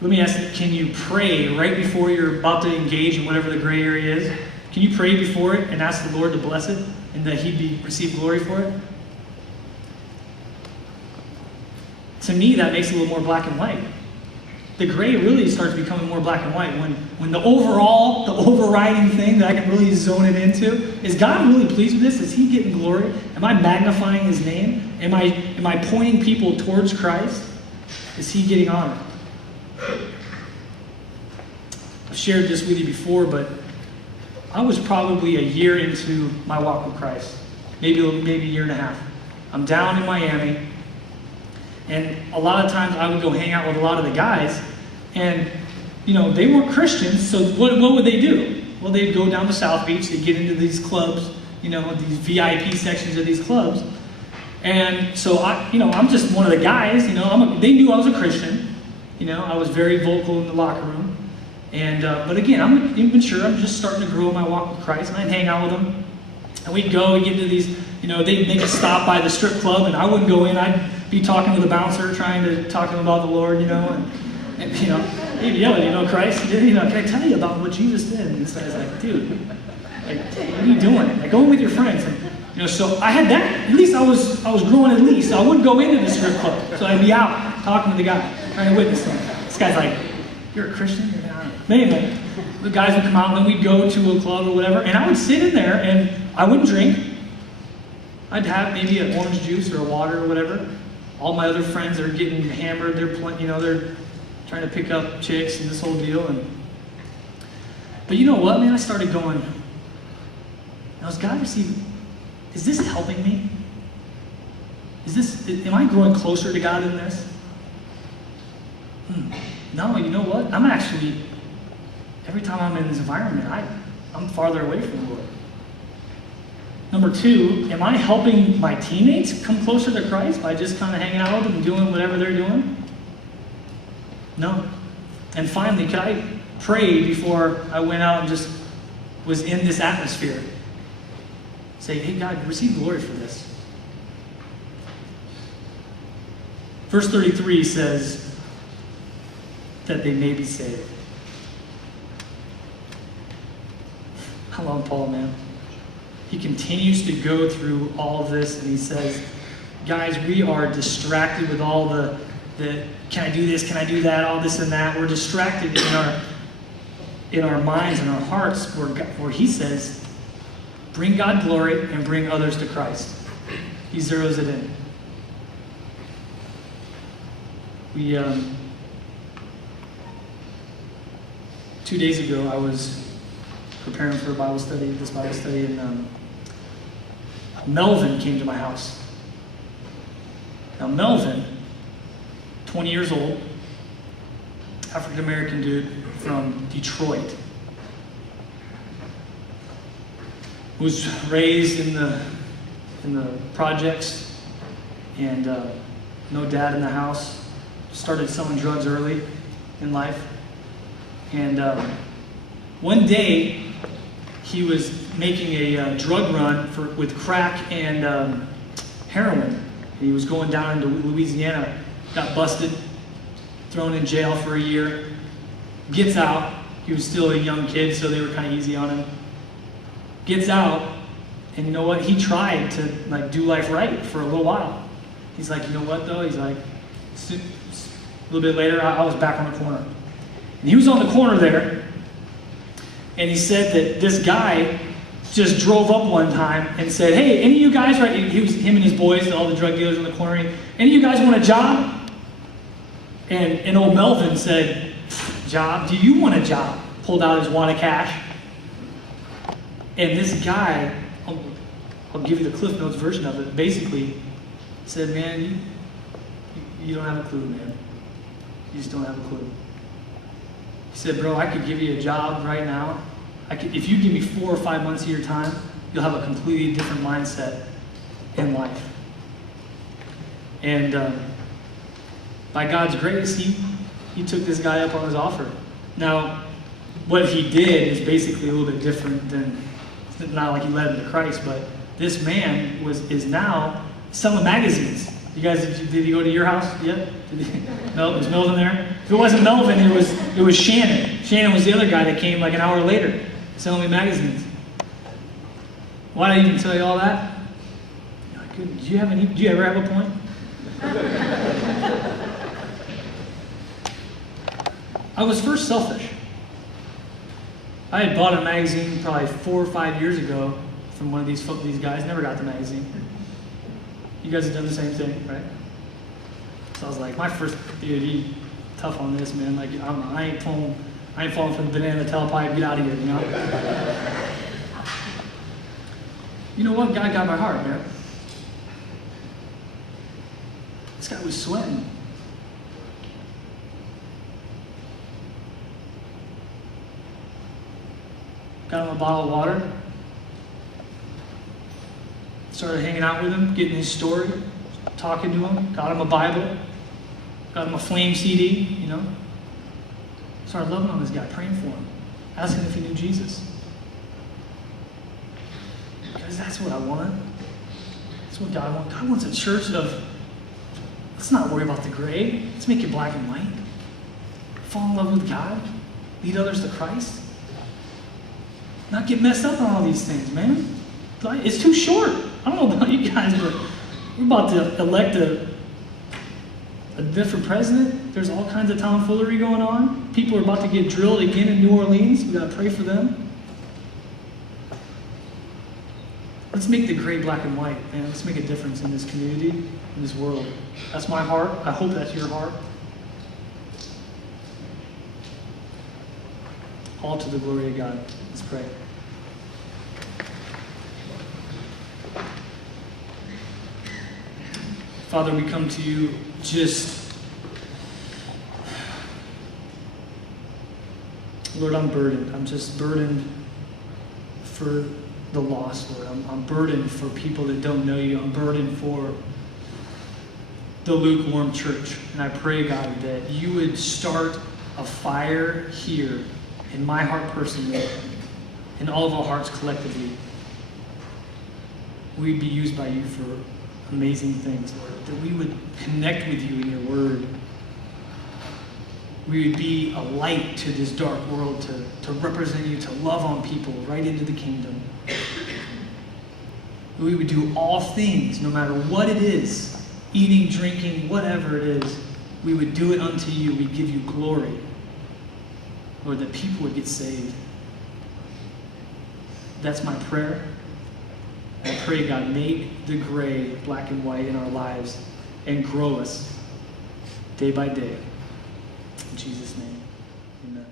Let me ask you, can you pray right before you're about to engage in whatever the gray area is? Can you pray before it and ask the Lord to bless it and that He'd receive glory for it? To me, that makes it a little more black and white. The gray really starts becoming more black and white when the overriding thing that I can really zone it into is, God really pleased with this? Is He getting glory? Am I magnifying His name? Am I pointing people towards Christ? Is He getting honor? I've shared this with you before, but I was probably a year into my walk with Christ, maybe a year and a half. I'm down in Miami, and a lot of times I would go hang out with a lot of the guys, and they weren't Christians, so what would they do? Well, they'd go down to South Beach, they'd get into these clubs, these VIP sections of these clubs, and so I'm just one of the guys, they knew I was a Christian, I was very vocal in the locker room, and but again, I'm immature, I'm just starting to grow in my walk with Christ, and I'd hang out with them, and we'd get into these, they'd make a stop by the strip club, and I wouldn't go in, I'd be talking to the bouncer, trying to talk to him about the Lord, and he'd yell, Christ, can I tell you about what Jesus did? And so I was like, dude, what are you doing? Like, go in with your friends. And, so I had that. At least I was growing at least. So I wouldn't go into the strip club. So I'd be out talking to the guy, trying to witness him. This guy's like, you're a Christian? You're not. But anyway, the guys would come out, and then we'd go to a club or whatever, and I would sit in there, and I wouldn't drink. I'd have maybe an orange juice or a water or whatever. All my other friends are getting hammered. They're trying to pick up chicks and this whole deal. But you know what, man? I started going, now is God receiving? Is this helping me? Am I growing closer to God in this? No, you know what? I'm actually, every time I'm in this environment, I'm farther away from the Lord. Number two, am I helping my teammates come closer to Christ by just kind of hanging out with them and doing whatever they're doing? No. And finally, could I pray before I went out and just was in this atmosphere? Say, hey, God, receive glory for this. Verse 33 says that they may be saved. I love Paul, man. He continues to go through all of this, and he says, guys, we are distracted with all the can I do this, can I do that, all this and that. We're distracted in our minds and our hearts where he says, bring God glory and bring others to Christ. He zeroes it in. We 2 days ago, I was preparing for this Bible study, and Melvin came to my house. Now Melvin, 20 years old, African-American dude from Detroit, was raised in the projects, and no dad in the house, started selling drugs early in life, and one day he was making a drug run with crack and heroin. He was going down into Louisiana, got busted, thrown in jail for a year, gets out. He was still a young kid, so they were kind of easy on him. Gets out, and you know what? He tried to do life right for a little while. He's like, you know what though? He's like, a little bit later, I was back on the corner. And he was on the corner there, and he said that this guy just drove up one time and said, hey, any of you guys, right? Him and his boys, all the drug dealers on the corner, any of you guys want a job? And old Melvin said, job? Do you want a job? Pulled out his wad of cash. And this guy, I'll give you the Cliff Notes version of it, basically said, man, you don't have a clue, man. You just don't have a clue. He said, bro, I could give you a job right now. If you give me 4 or 5 months of your time, you'll have a completely different mindset in life. And by God's grace, he took this guy up on his offer. Now, what he did is basically a little bit different than, not like he led him to Christ, but this man is now selling magazines. You guys, did he go to your house yet? No, was Melvin there? If it wasn't Melvin, it was Shannon. Shannon was the other guy that came like an hour later, selling me magazines. Why did I even tell you all that? Do you ever have a point? I was first selfish. I had bought a magazine probably 4 or 5 years ago from one of these guys. Never got the magazine. You guys have done the same thing, right? So I was like, my first, dude, you tough on this, man. Like, I ain't falling for the banana tailpipe. Get out of here, you know? You know what? God got my heart, man. This guy was sweating. Got him a bottle of water. Started hanging out with him, getting his story, talking to him. Got him a Bible. Got him a Flame CD, you know. Started loving on this guy, praying for him, asking if he knew Jesus. Because that's what I want. That's what God wants. God wants a church of, let's not worry about the gray. Let's make it black and white. Fall in love with God. Lead others to Christ. Not get messed up on all these things, man. It's too short. I don't know about you guys, but we're about to elect a different president. There's all kinds of tomfoolery going on. People are about to get drilled again in New Orleans. We got to pray for them. Let's make the gray black and white, man. Let's make a difference in this community, in this world. That's my heart. I hope that's your heart. All to the glory of God. Let's pray. Father, we come to you Lord, I'm burdened. I'm just burdened for the lost, Lord. I'm burdened for people that don't know you. I'm burdened for the lukewarm church. And I pray, God, that you would start a fire here in my heart personally, in all of our hearts collectively. We'd be used by you for amazing things, Lord. That we would connect with you in your word. We would be a light to this dark world, to represent you, to love on people right into the kingdom. We would do all things, no matter what it is, eating, drinking, whatever it is, we would do it unto you. We'd give you glory. Lord, that people would get saved. That's my prayer. I pray, God, make the gray black and white in our lives and grow us day by day. In Jesus' name, amen.